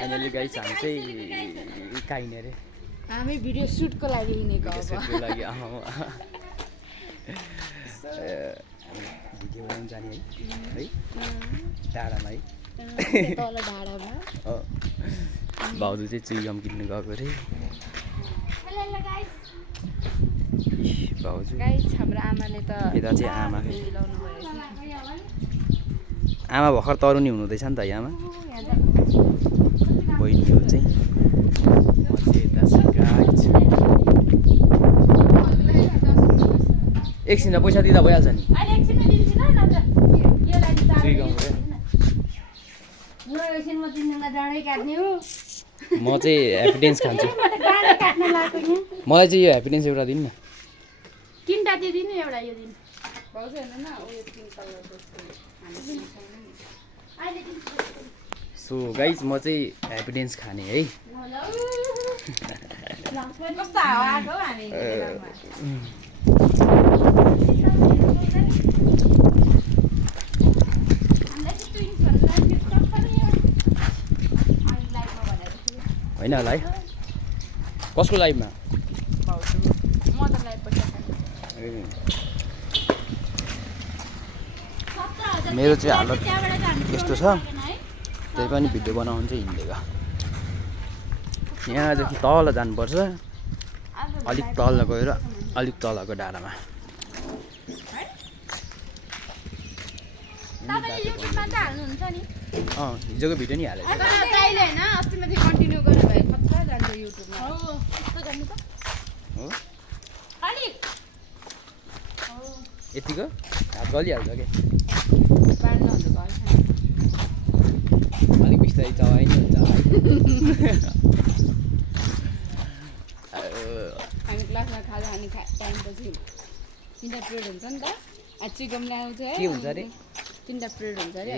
finally guys हामी चाहिँ काहीँ अरे हामी भिडियो सुटको लागि हिँडेको सुटको लागि भिडियो बनाउनु जाने है डाँडामा है तल ढाडामा भाउजू चाहिँ चुइगम किन्नु गएको अरे भाउजू गाइस हाम्रो आमाले त यता चाहिँ आमा आमा भर्खर तरुनी हुनुहुँदैछ नि त यहाँ आमा बहिनीहरू चाहिँ एकछिन पैसा दिँदा भइहाल्छ नि म चाहिँ ह्याप्पीडेन्स खान्छु मलाई चाहिँ यो ह्याप्पीडेन्स एउटा दिनु न तीनटा दिनु एउटा यो दिन सो गाइज म चाहिँ ह्याप्पीडेन्स खाने है कस्तो हावा आएको हामी होइन होला है कसको लाइभमा मेरो चाहिँ हालत यस्तो छ त्यही पनि भिडियो बनाउनु चाहिँ हिँडेको यहाँदेखि तल जानुपर्छ अलिक तल गएर अलिक तलको डाँडामा हिजोको भिडियो नि हालेको यतिको हात गलिहाल्छ क्या अलिक बिस्तारै चलाइ नि हुन्छ हामी क्लासमा खाजा खाने टाइमपछि 3टा पिरियड हुन्छ नि त चिकम ल्याउँछ है के हुन्छ अरे 3टा पिरियड हुन्छ अरे